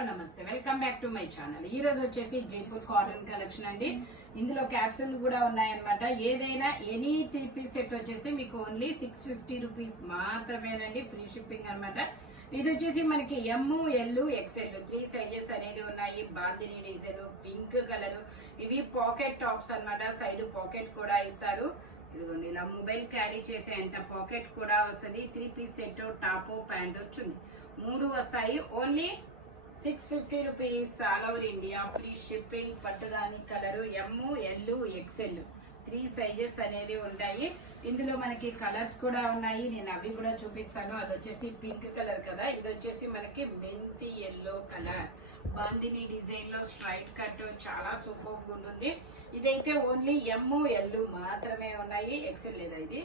Hello నమస్తే, welcome back to my channel. ఈ రోజు వచ్చేసి జైపూర్ కాటన్ కలెక్షన్ అండి. ఇందులో క్యాప్సూల్ కూడా ఉన్నాయన్నమాట. ఏదైనా ఎనీ 3 పీస్ సెట్ వచ్చేసి మీకు ఓన్లీ 650 రూపీస్ మాత్రమేనండి. ఫ్రీ షిప్పింగ్ అన్నమాట. ఇది వచ్చేసి మనకి ఎమ్, ఎల్, ఎక్స్ఎల్ 3 సైజెస్ అనేది ఉన్నాయి. Bandhani design, pink colour. ఇవి పాకెట్ టాప్స్ అన్నమాట. సైడ్ పాకెట్ కూడా ఇస్తారు. ఇదిగోండి, ఇలా మొబైల్ క్యారీ చేసే అంత పాకెట్ కూడా వస్తుంది. 3 piece set, top, pant chunni 3 వస్తాయి. Only 650 rupees. All over India free shipping. పట్టురాని colour M, L, XL 3 sizes అనేది ఉంటాయి. ఇందులో మనకి కలర్స్ కూడా ఉన్నాయి. నేను అవి కూడా చూపిస్తాను. అది వచ్చేసి పింక్ కలర్ కదా, ఇది వచ్చేసి మనకి మెంతి ఎల్లో కలర్. బాందిని డిజైన్ లో స్ట్రైట్ కట్ చాలా సూపర్ గా ఉంటుంది. ఇదైతే ఓన్లీ ఎమ్, ఎల్ మాత్రమే ఉన్నాయి. ఎక్స్ఎల్ లేదా ఇది?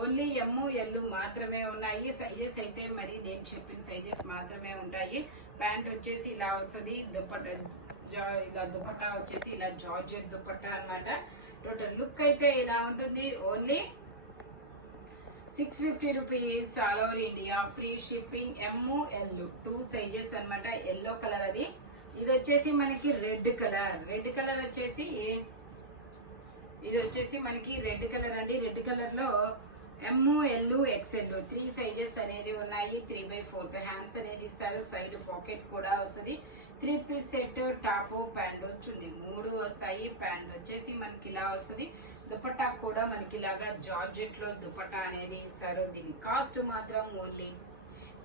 ఓన్లీ ఎమ్, ఎల్ మాత్రమే ఉన్నాయి. సైజెస్ అయితే మరి నేను చెప్పిన సైజెస్ మాత్రమే ఉంటాయి. ప్యాంట్ వచ్చేసి ఇలా వస్తుంది. ఇలా దుపట్టా వచ్చేసి ఇలా జార్జెట్ దుపట్టా అన్నమాట. టోటల్ లుక్ అయితే ఇలా ఉంటుంది. Only 650 rupees. All over India free shipping. M, L 2 sizes అన్నమాట. ఎల్లో కలర్ అది. ఇది వచ్చేసి మనకి రెడ్ కలర్. రెడ్ కలర్ వచ్చేసి ఇది వచ్చేసి మనకి రెడ్ కలర్ అండి. రెడ్ కలర్ లో ఎమ్, ఎల్, ఎక్స్ఎల్ 3 సైజెస్ అనేది ఉన్నాయి. 3/4 హ్యాండ్స్ అనేది ఇస్తారు. సైడ్ పాకెట్ కూడా వస్తుంది. 3 piece set, top, pant chunni 3 వస్తాయి. ప్యాంట్ వచ్చేసి మనకి ఇలా వస్తుంది. దుపట్టా కూడా మనకి ఇలాగా జార్జెట్ లో దుపట్టా అనేది ఇస్తారు. దీని కాస్ట్ మాత్రం only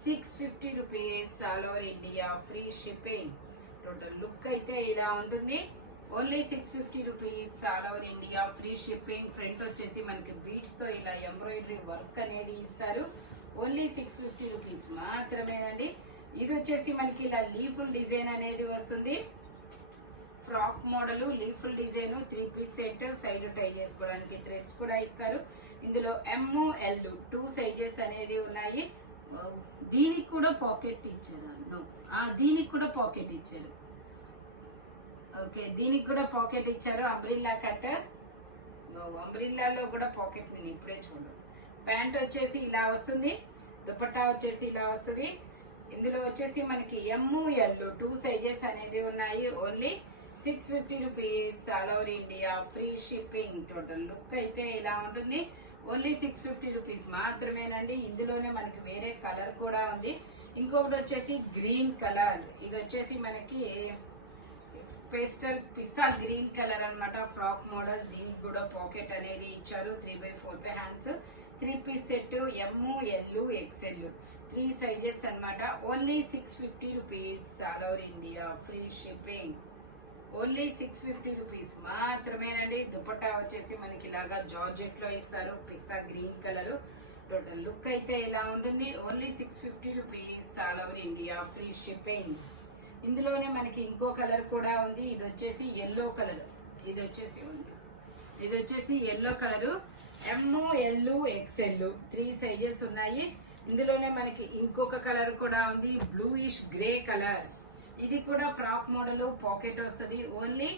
650 rupees. All over India free shipping. Total look అయితే ఇలా ఉంటుంది. Only 650 rupees. All over India free shipping. Front వచ్చేసి మనకి బీడ్స్ తో ఇలా ఎంబ్రాయిడరీ వర్క్ అనేది ఇస్తారు. ఓన్లీ 650 రూపీస్ మాత్రమేనండి. ఇది వచ్చేసి మనకి ఇలా లీఫుల్ డిజైన్ అనేది వస్తుంది. ఫ్రాక్ మోడల్ లీఫుల్ design. 3 piece set. Side tie చేసుకోవడానికి థ్రెడ్స్ కూడా ఇస్తారు. ఇందులో ఎమ్, ఎల్ 2 సైజెస్ అనేది ఉన్నాయి. దీనికి కూడా పాకెట్ ఇచ్చారు. దీనికి కూడా పాకెట్ ఇచ్చారు. ఓకే, దీనికి కూడా పాకెట్ ఇచ్చారు. Umbrella cut. అంబ్రిల్లాలో కూడా పాకెట్ నేను ఇప్పుడే చూడు. ప్యాంట్ వచ్చేసి ఇలా వస్తుంది. దుపట్టా వచ్చేసి ఇలా వస్తుంది. ఇందులో వచ్చేసి మనకి ఎమ్, ఎల్ 2 సైజెస్ అనేది ఉన్నాయి. Only 650 rupees. All over India free shipping. Total look అయితే ఇలా ఉంటుంది. ఓన్లీ 650 రూపీస్ మాత్రమేనండి. ఇందులోనే మనకి వేరే కలర్ కూడా ఉంది. ఇంకొకటి వచ్చేసి గ్రీన్ కలర్. ఇది వచ్చేసి మనకి పేస్టల్ పిస్తా గ్రీన్ కలర్ అన్నమాట. Frock model. దీనికి కూడా పాకెట్ అనేది ఇచ్చారు. 3/4 hands. 3 piece set. M, L, XL 3 sizes అన్నమాట. Only 650 rupees. All over India free shipping. Only 650 rupees మాత్రమేనండి. దుపట్టా వచ్చేసి మనకి ఇలాగా జార్జెట్ లో ఇస్తారు. Pista green colour. Total look అయితే ఇలా ఉంటుంది. Only 650 rupees. All over India free shipping. ఇందులోనే మనకి ఇంకో కలర్ కూడా ఉంది. ఇది వచ్చేసి ఎల్లో కలర్. ఇది వచ్చేసి yellow colour. M, L, XL 3 sizes ఉన్నాయి. ఇందులోనే మనకి ఇంకొక కలర్ కూడా ఉంది. Bluish grey colour. ఇది కూడా ఫ్రాక్ మోడల్. పాకెట్ వస్తుంది. ఓన్లీ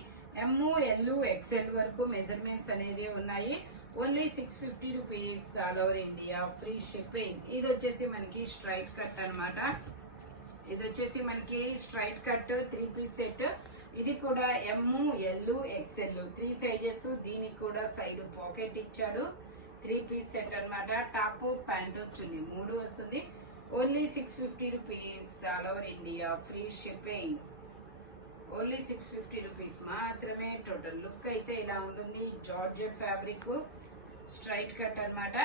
ఎమ్, ఎల్, ఎక్స్ఎల్ వరకు మెజర్మెంట్స్ అనేది ఉన్నాయి. Only 650 rupees. All over India free shipping. ఇది వచ్చేసి మనకి స్ట్రైట్ కట్ అన్నమాట. ఇది వచ్చేసి మనకి స్ట్రైట్ కట్ 3 పీస్ సెట్. ఇది కూడా ఎమ్, ఎల్, ఎక్స్ఎల్ 3 సైజెస్. దీనికి కూడా సైడ్ పాకెట్ ఇచ్చాడు. 3 పీస్ సెట్ అన్నమాట. టాప్, ప్యాంట్ చున్నీ 3 వస్తుంది. Only 650 rupees. All over India free shipping. Only 650 rupees మాత్రమే. టోటల్ లుక్ అయితే ఇలా ఉంటుంది. జార్జెట్ ఫ్యాబ్రిక్ స్ట్రైట్ కట్ అన్నమాట.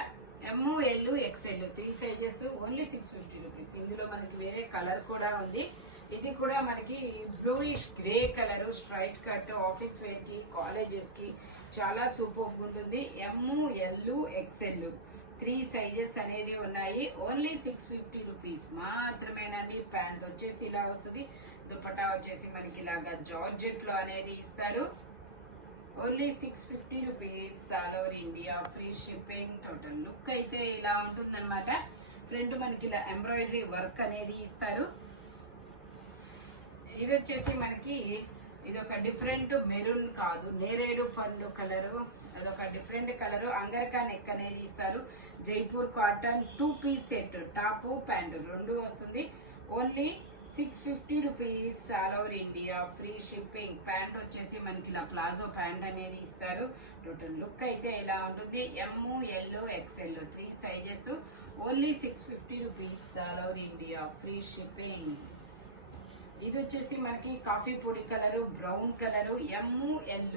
M, L, XL 3 sizes. Only 650 rupees. ఇందులో మనకి వేరే కలర్ కూడా ఉంది. ఇది కూడా మనకి bluish grey colour. Straight cut. Office wear కి, కాలేజెస్ కి చాలా సూపర్ ఉంటుంది. ఎమ్, ఎల్, ఎక్స్ఎల్ 3 సైజెస్ అనేది ఉన్నాయి. ఓన్లీ 650 రూపీస్ మాత్రమేనండి. ప్యాంట్ వచ్చేసి ఇలా వస్తుంది. దుపట్టా వచ్చేసి మనకి ఇలాగా జార్జెట్ లో అనేది ఇస్తారు. Only 650 rupees. All over India free shipping. Total look అయితే ఇలా ఉంటుంది అనమాట. ఫ్రంట్ మనకి ఇలా ఎంబ్రాయిడరీ వర్క్ అనేది ఇస్తారు. ఇది వచ్చేసి మనకి ఇదొక డిఫరెంట్ మెరూన్ కాదు, నేరేడు పండు కలరు. అదొక డిఫరెంట్ కలర్. అంగరకా నెక్ అనేది ఇస్తారు. Jaipur cotton 2 piece set. Top, pant 2 వస్తుంది. Only 650 rupees all over India, free shipping. Pant వచ్చేసి మనకి ఇలా ప్లాజో ప్యాంట్ అనేది ఇస్తారు. టోటల్ లుక్ అయితే ఇలా ఉంటుంది. M, L, XL 3 sizes. Only 650 rupees all over India, free shipping. ఇది వచ్చేసి మనకి కాఫీ పొడి colour, brown colour, M, L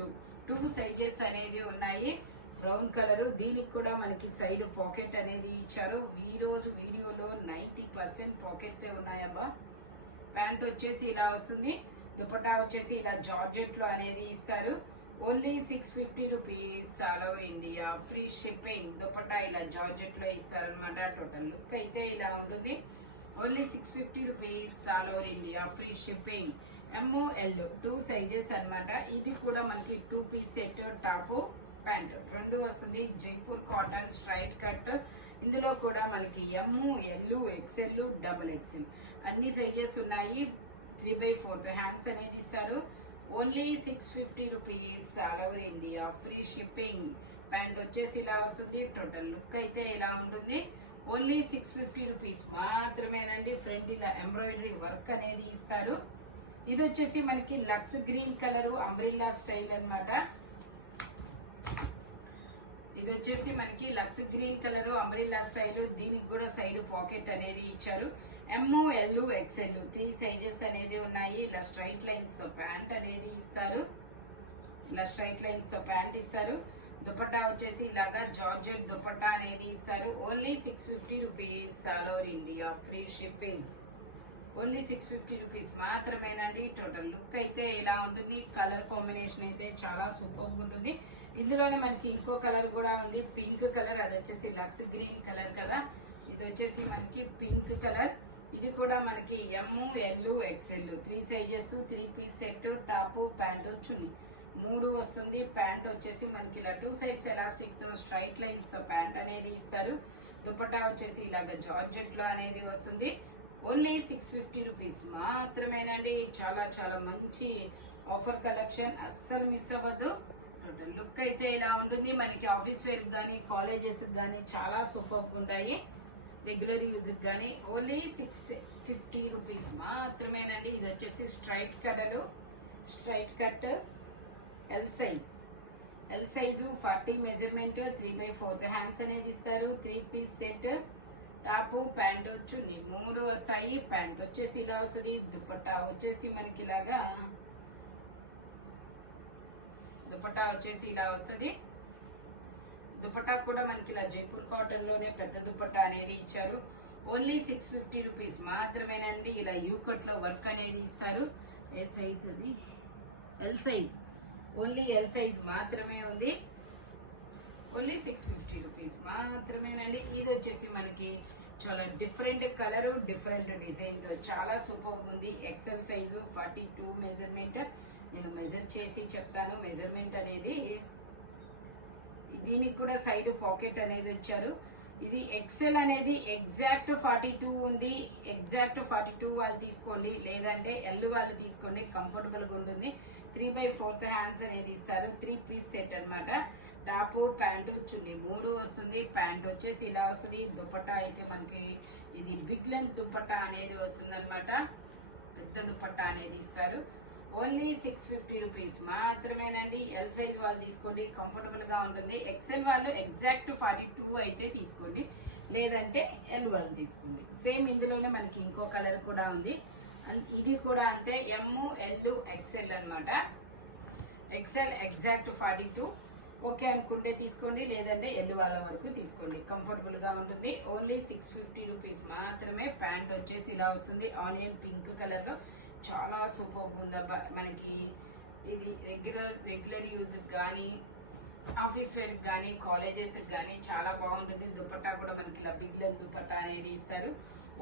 2 sizes అనేది ఉన్నాయి. Brown colour. దీనికి కూడా మనకి సైడ్ పాకెట్ అనేది ఇచ్చారు. ఈ రోజు వీడియోలో 90% పాకెట్సే ఉన్నాయబ్బా. ప్యాంట్ వచ్చేసి ఇలా వస్తుంది. దుపట్టా వచ్చేసి ఇలా జార్జెట్ లో అనేది ఇస్తారు. Only 650 rupees all over India, free shipping. Dupatta ఇలా జార్జెట్ లో ఇస్తారనమాట. టోటల్ లుక్ అయితే ఇలా ఉంటుంది. Only 650 rupees all over India, free shipping. M, L 2 sizes అన్నమాట. ఇది కూడా మనకి 2 పీస్ సెట్, టాప్ ప్యాంట్ 2 వస్తుంది. Jaipur cotton straight cut. ఇందులో కూడా మనకి M, L, XL, double XL అన్ని సైజెస్ ఉన్నాయి. 3/4 హ్యాండ్స్ అనేది ఇస్తారు. Only 650 rupees all over India, free shipping. Pant వచ్చేసి ఇలా వస్తుంది. టోటల్ లుక్ అయితే ఇలా ఉంటుంది. ఓన్లీ 650 రూపీస్ మాత్రమేనండి. ఫ్రంట్ ఇలా ఎంబ్రాయిడరీ వర్క్ అనేది ఇస్తారు. ఇది వచ్చేసి మనకి lux green colour umbrella style అన్నమాట. ఇది వచ్చేసి మనకి lux green colour umbrella style. దీనికి కూడా సైడ్ పాకెట్ అనేది ఇచ్చారు. ఎమ్, ఎల్, ఎక్స్ఎల్ 3 సైజెస్ అనేది ఉన్నాయి. ఇలా స్ట్రైట్ లైన్స్ తో ప్యాంట్ అనేది ఇస్తారు. ఇలా స్ట్రైట్ లైన్స్ తో ప్యాంట్ ఇస్తారు. దుపట్టా వచ్చేసి ఇలాగా జార్జెట్ దుపట్టా అనేది ఇస్తారు. Only 650 rupees all over India, free shipping. Only 650 rupees మాత్రమేనండి. టోటల్ లుక్ అయితే ఇలా ఉంటుంది. కలర్ కాంబినేషన్ అయితే చాలా సూపర్ ఉంటుంది. ఇందులోనే మనకి ఇంకో కలర్ కూడా ఉంది, పింక్ కలర్. అది వచ్చేసి లక్స్ గ్రీన్ కలర్ కదా. ఇది వచ్చేసి మనకి పింక్ కలర్. ఇది కూడా మనకి M, L, XL 3 sizes, 3 piece set, top, pant, chunni 3 వస్తుంది. ప్యాంట్ వచ్చేసి మనకి ఇలా 2 సైడ్స్ ఎలాస్టిక్ తో స్ట్రైట్ లైన్స్ తో ప్యాంట్ అనేది ఇస్తారు. దుపట్టా వచ్చేసి ఇలాగ జార్జెట్ లో అనేది వస్తుంది. ఓన్లీ 650 రూపీస్ మాత్రమేనండి. చాలా చాలా మంచి ఆఫర్ కలెక్షన్, అస్సలు మిస్ అవ్వద్దు. టోటల్ లుక్ అయితే ఇలా ఉంటుంది. మనకి ఆఫీస్ వేర్ కానీ, కాలేజెస్ కానీ చాలా సూపర్ ఉంటాయి. రెగ్యులర్ యూజ్ కానీ ఓన్లీ 650 రూపీస్ మాత్రమేనండి. ఇది వచ్చేసి స్ట్రైట్ కట్టలు, straight cut L size. L size 40 measurement, 3/4 hands అనేది ఇస్తారు. 3 piece set, top, pant chunni 3 వస్తాయి. ప్యాంట్ వచ్చేసి ఇలా వస్తుంది. దుపట్టా వచ్చేసి మనకి ఇలాగా దుపట్టా వచ్చేసి ఇలా వస్తుంది. దుపట్టా కూడా మనకి ఇలా జైపూర్ కాటన్ లోనే పెద్ద దుపట్టా అనేది ఇచ్చారు. ఓన్లీ 650 రూపీస్ మాత్రమేనండి. ఇలా యూకట్ లో వర్క్ అనేది ఇస్తారు. ఏ సైజ్ అది? L size. Only L size మాత్రమే ఉంది. ఓన్లీ 650 రూపీస్ మాత్రమేనండి. ఇది వచ్చేసి మనకి చాలా డిఫరెంట్ కలర్, డిఫరెంట్ డిజైన్ తో చాలా సూపర్ ఉంది. XL size 42 measurement. నేను మెజర్ చేసి చెప్తాను మెజర్మెంట్ అనేది. దీనికి కూడా సైడ్ పాకెట్ అనేది ఇచ్చారు. ఇది ఎక్సెల్ అనేది ఎగ్జాక్ట్ 42 ఉంది. ఎగ్జాక్ట్ 42 వాళ్ళు తీసుకోండి, లేదంటే ఎల్ వాళ్ళు తీసుకోండి, కంఫర్టబుల్ గా ఉంటుంది. 3/4 హ్యాండ్స్ అనేది ఇస్తారు. 3 పీస్ సెట్ అన్నమాట. టాప్, ప్యాంటు, చున్నీ 3 వస్తుంది. ప్యాంట్ వచ్చేసి ఇలా వస్తుంది. దుపట్టా అయితే మనకి ఇది బిగ్ లెంత్ దుపట్టా అనేది వస్తుంది అనమాట. పెద్ద దుపట్టా అనేది ఇస్తారు. ఓన్లీ 650 రూపీస్ మాత్రమేనండి. ఎల్ సైజ్ వాళ్ళు తీసుకోండి, కంఫర్టబుల్ గా ఉంటుంది. ఎక్సెల్ వాళ్ళు ఎగ్జాక్ట్ 42 అయితే తీసుకోండి, లేదంటే ఎల్ వాళ్ళు తీసుకోండి. సేమ్ ఇందులోనే మనకి ఇంకో కలర్ కూడా ఉంది. ఇది కూడా అంతే. ఎమ్, ఎల్, ఎక్సెల్ అన్నమాట. ఎక్సెల్ ఎగ్జాక్ట్ 42 ఓకే అనుకుంటే తీసుకోండి, లేదంటే ఎల్ వాళ్ళ వరకు తీసుకోండి, కంఫర్టబుల్ గా ఉంటుంది. ఓన్లీ 650 రూపీస్ మాత్రమే. ప్యాంట్ వచ్చేసి ఇలా వస్తుంది. ఆనియన్ పింక్ కలర్ లో చాలా సూపర్ ఉందబ్బా. మనకి ఇది రెగ్యులర్ యూజ్ కానీ, ఆఫీస్ వేర్ కానీ, కాలేజెస్ కానీ చాలా బాగుంటుంది. దుపట్టా కూడా మనకి ఇలా బిగ్ లెంత్ దుపట్టా అనేది ఇస్తారు.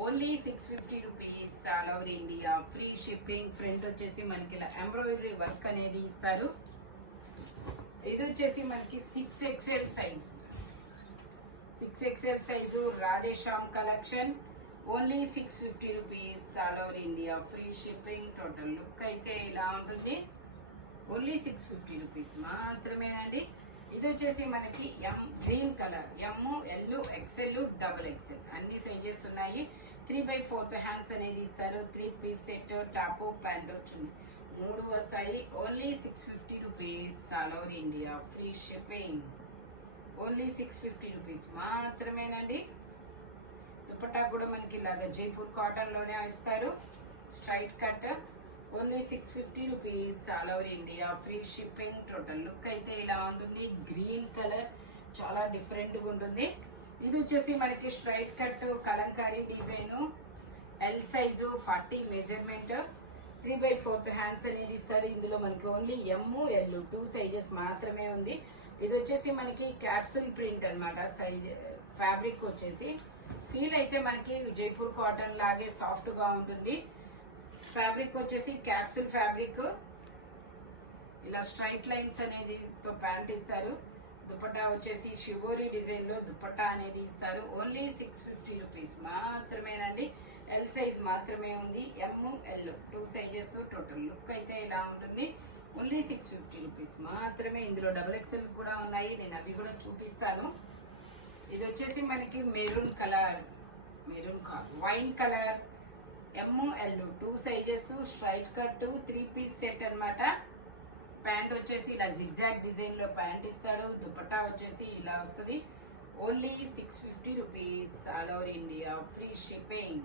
Only 650 rupees all over India, free shipping. Front వచ్చేసి మనకి ఇలా ఎంబ్రాయిడరీ వర్క్ అనేది ఇస్తారు. ఇది వచ్చేసి మనకి 6XL size. 6XL size Radheshyam collection. Only 650 rupees all over India, free shipping. Total look అయితే ఇలా ఉంటుంది. ఓన్లీ 650 రూపీస్ మాత్రమేనండి. ఇది వచ్చేసి మనకి green colour. M, L, XL, double XL అన్ని సైజెస్ ఉన్నాయి. 3/4 హ్యాండ్స్ అనేది ఇస్తారు. 3 piece set top pant chunni 3 వస్తాయి. Only 650 rupees. All over India free shipping. Only 650 rupees మాత్రమేనండి. దుపట్టా కూడా మనకి ఇలాగా జైపూర్ కాటన్ లోనే ఇస్తారు. Straight cut. Only 650 rupees. All over India free shipping. Total look అయితే ఇలా ఉంటుంది. గ్రీన్ కలర్ చాలా డిఫరెంట్ గా ఉంటుంది. ఇది వచ్చేసి మనకి straight cut Kalamkari design. L size 40 measurement. 3/4 hands అనేది ఇస్తారు. ఇందులో మనకి ఓన్లీ ML 2 సైజెస్ మాత్రమే ఉంది. ఇది వచ్చేసి మనకి క్యాప్సూల్ ప్రింట్ అన్నమాట. సైజ్ ఫ్యాబ్రిక్ వచ్చేసి ఫీల్ అయితే మనకి జైపూర్ కాటన్ లాగే సాఫ్ట్ గా ఉంటుంది. ఫ్యాబ్రిక్ వచ్చేసి క్యాప్సూల్ ఫ్యాబ్రిక్. ఇలా స్ట్రైట్ లైన్స్ అనేది తో ప్యాంట్ ఇస్తారు. దుపట్టా వచ్చేసి షిబోరి డిజైన్ లో దుపట్టా అనేది ఇస్తారు. ఓన్లీ 650 రూపీస్ మాత్రమేనండి. ఎల్ సైజ్ మాత్రమే ఉంది. ML 2 sizes. టోటల్ లుక్ అయితే ఇలా ఉంటుంది. ఓన్లీ 650 రూపీస్ మాత్రమే. ఇందులో XXL కూడా ఉన్నాయి. నేను అవి కూడా చూపిస్తాను. ఇది వచ్చేసి మనకి మెరూన్ కలర్, మెరూన్ కాదు wine colour. ML 2 sizes. Straight cut 3 piece set అన్నమాట. ప్యాంట్ వచ్చేసి ఇలా జిగ్జాగ్ డిజైన్ లో ప్యాంట్ ఇస్తాడు. దుపట్టా వచ్చేసి ఇలా వస్తుంది. Only 650 rupees. All over India free shipping.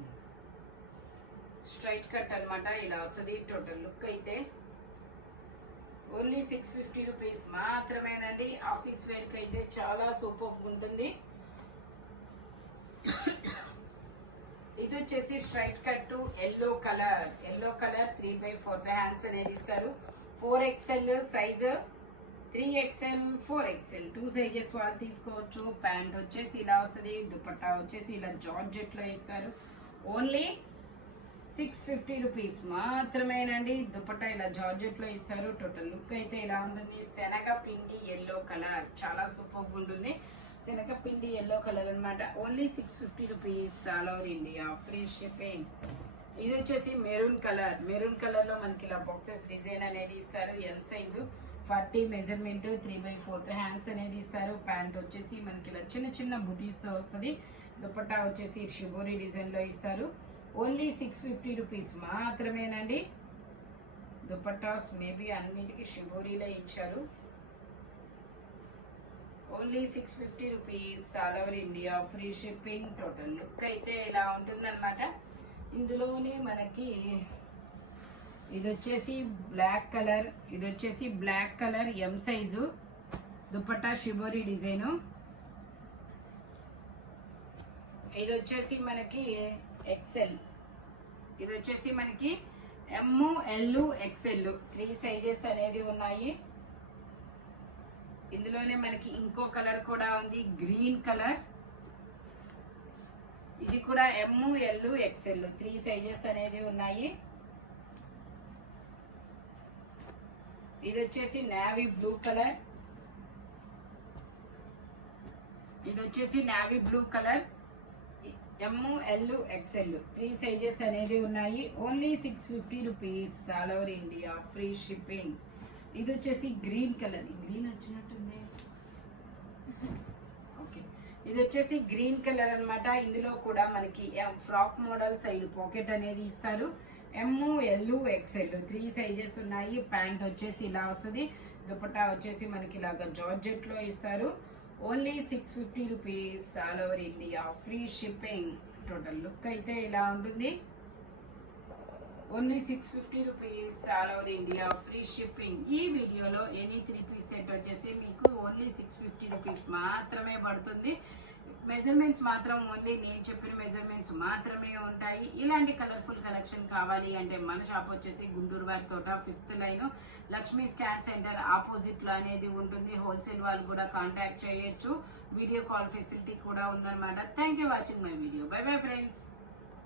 Straight cut అన్నమాట. ఇలా వస్తుంది. టోటల్ లుక్ అయితే ఓన్లీ 650 రూపీస్ మాత్రమేనండి. ఆఫీస్ వేర్ కి అయితే చాలా సూపర్ ఉంటుంది. ఇది వచ్చేసి straight cut yellow colour. Yellow colour 3/4 hands అనేది ఇస్తారు. 4XL size, 3XL 4XL 2 sizes వాళ్ళు తీసుకోవచ్చు. ప్యాంట్ వచ్చేసి ఇలా వస్తుంది. దుపట్టా వచ్చేసి ఇలా జార్జెట్ లో ఇస్తారు. ఓన్లీ 650 రూపీస్ మాత్రమేనండి. దుపట్టా ఇలా జార్జెట్ లో ఇస్తారు. టోటల్ లుక్ అయితే ఇలా ఉంటుంది. శనగ పిండి ఎల్లో కలర్ చాలా సూపర్ ఉంటుంది. శనగ పిండి ఎల్లో కలర్ అన్నమాట. Only 650 rupees. All over India free shipping. ఇది వచ్చేసి మెరూన్ కలర్. మెరూన్ కలర్ లో మనకి ఇలా బాక్సెస్ డిజైన్ అనేది ఇస్తారు. L size 40 measurement. 3/4 హ్యాండ్స్ అనేది ఇస్తారు. ప్యాంట్ వచ్చేసి మనకి ఇలా చిన్న చిన్న బుటీస్ తో వస్తుంది. దుపట్టా వచ్చేసి షిబోరి డిజైన్ లో ఇస్తారు. ఓన్లీ 650 రూపీస్ మాత్రమేనండి. దుపట్టాస్ మేబీ అన్నిటికీ షిబోరీలో ఇచ్చారు. Only 650 rupees. All over India free shipping. Total look అయితే ఇలా ఉంటుందన్నమాట. ఇందులోనే మనకి ఇది వచ్చేసి బ్లాక్ కలర్. ఇది వచ్చేసి black colour M size. Dupatta shibori design. ఇది వచ్చేసి మనకి XL. ఇది వచ్చేసి మనకి ML XL 3 సైజెస్ అనేది ఉన్నాయి. ఇందులోనే మనకి ఇంకో కలర్ కూడా ఉంది, గ్రీన్ కలర్. ఇది కూడా ML XL 3 సైజెస్ అనేది ఉన్నాయి. ఇది వచ్చేసి నేవీ బ్లూ కలర్. ఇది వచ్చేసి navy blue colour. ML XL 3 sizes అనేది ఉన్నాయి. Only 650 rupees. All over India free shipping. ఇది వచ్చేసి గ్రీన్ కలర్. గ్రీన్ వచ్చినట్టుంది. ఓకే, ఇది వచ్చేసి గ్రీన్ కలర్ అన్నమాట. ఇందులో కూడా మనకి ఫ్రాక్ మోడల్ సైడ్ పాకెట్ అనేది ఇస్తారు. ML XL 3 సైజెస్ ఉన్నాయి. ప్యాంట్ వచ్చేసి ఇలా వస్తుంది. దుపట్టా వచ్చేసి మనకి ఇలాగా జార్జెట్ లో ఇస్తారు. Only 650 rupees. All over India free shipping. Total look అయితే ఇలా ఉంటుంది. Only 650 rupees. All over India free shipping. ఈ వీడియోలో ఎనీ 3 పీస్ సెట్ వచ్చేసి మీకు ఓన్లీ 650 రూపీస్ మాత్రమే పడుతుంది. మెజర్మెంట్స్ మాత్రం ఓన్లీ నేను చెప్పిన మెజర్మెంట్స్ మాత్రమే ఉంటాయి. ఇలాంటి కలర్ఫుల్ కలెక్షన్ కావాలి అంటే మన షాప్ వచ్చేసి గుంటూరు వారి తోట 5th line Lakshmi scan centre opposite లో అనేది ఉంటుంది. హోల్సేల్ వాళ్ళు కూడా కాంటాక్ట్ చేయొచ్చు. వీడియో కాల్ ఫెసిలిటీ కూడా ఉందన్నమాట. Thank you watching my video. By bye friends.